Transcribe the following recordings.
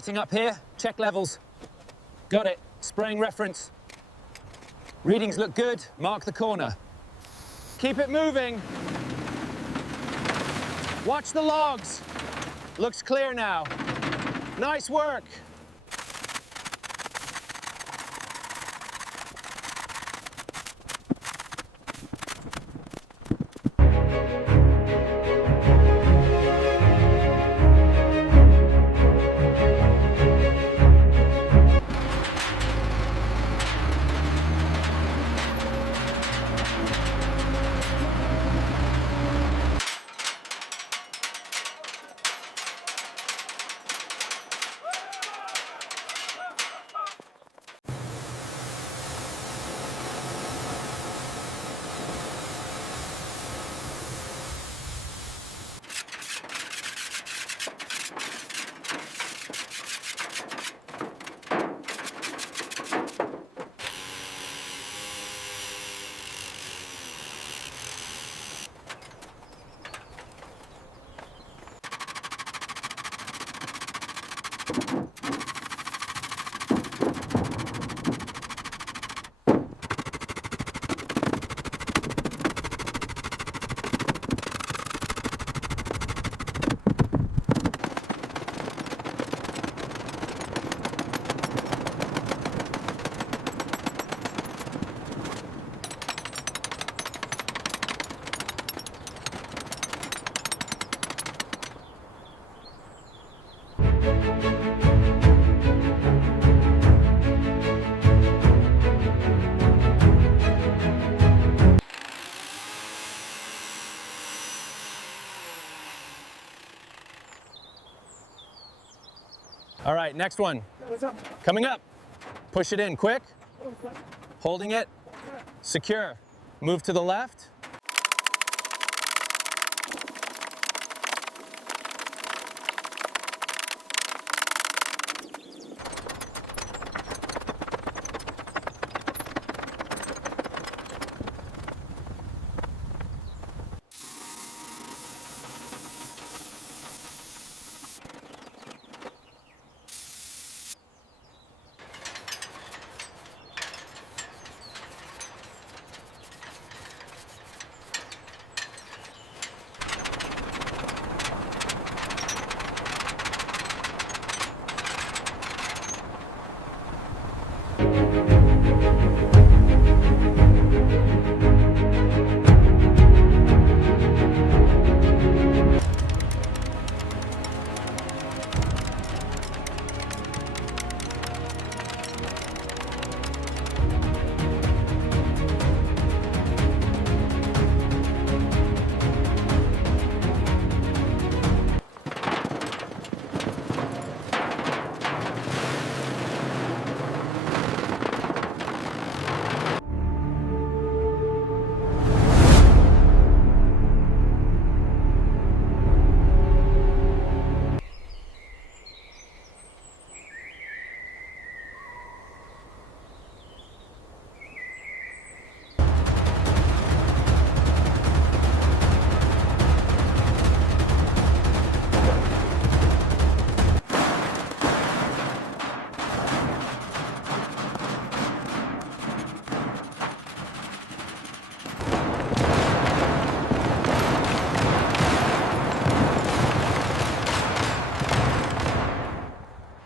Setting up here, check levels. Got it, spraying reference. Readings look good, mark the corner. Keep it moving. Watch the logs. Looks clear now. Nice work. All right, next one. Coming up. Push it in quick. Holding it. Secure. Move to the left.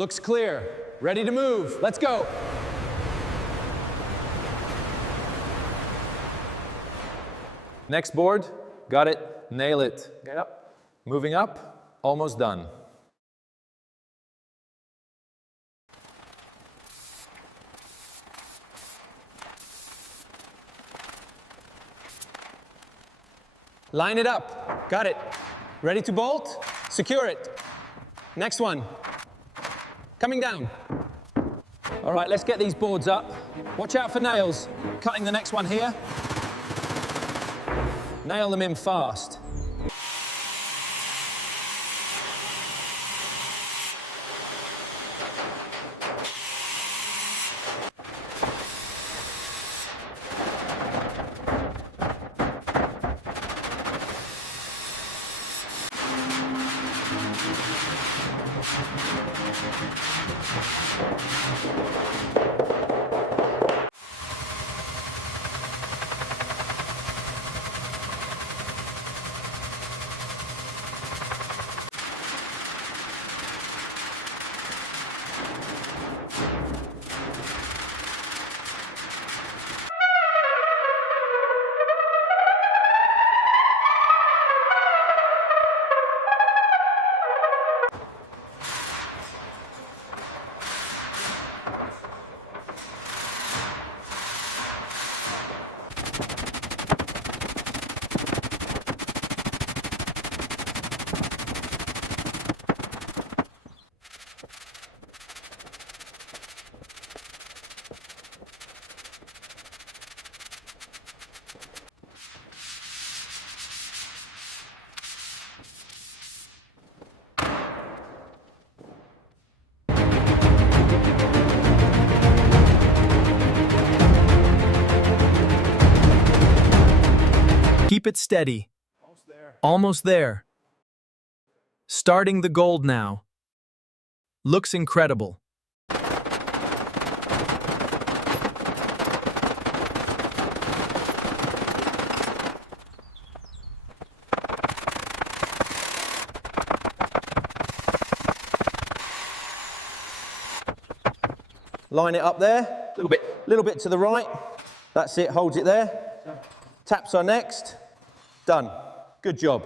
Looks clear. Ready to move. Let's go. Next board. Got it. Nail it. Get up. Moving up. Almost done. Line it up. Got it. Ready to bolt? Secure it. Next one. Coming down. All right, let's get these boards up. Watch out for nails. Cutting the next one here. Nail them in fast. Keep it steady. Almost there. Starting the gold now. Looks incredible. Line it up there, little bit to the right. That's it, holds it there. Taps are next. Done. Good job.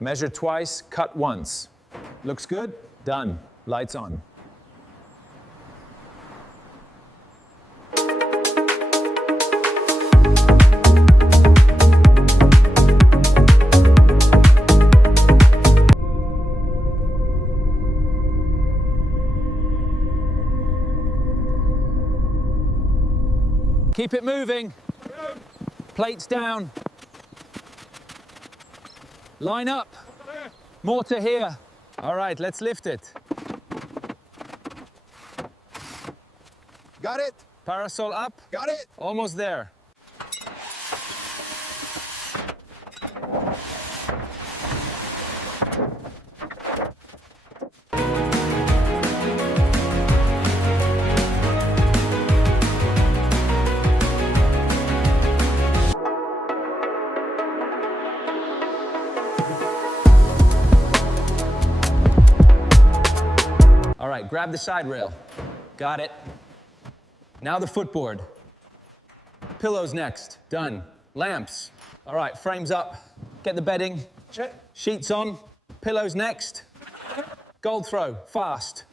Measure twice, cut once. Looks good? Done. Lights on. Keep it moving. Plates down. Line up. Mortar here. All right, let's lift it. Got it. Parasol up. Got it. Almost there. All right, grab the side rail. Got it. Now the footboard. Pillows next. Done. Lamps. All right, frames up. Get the bedding. Check. Sheets on. Pillows next. Gold throw. Fast.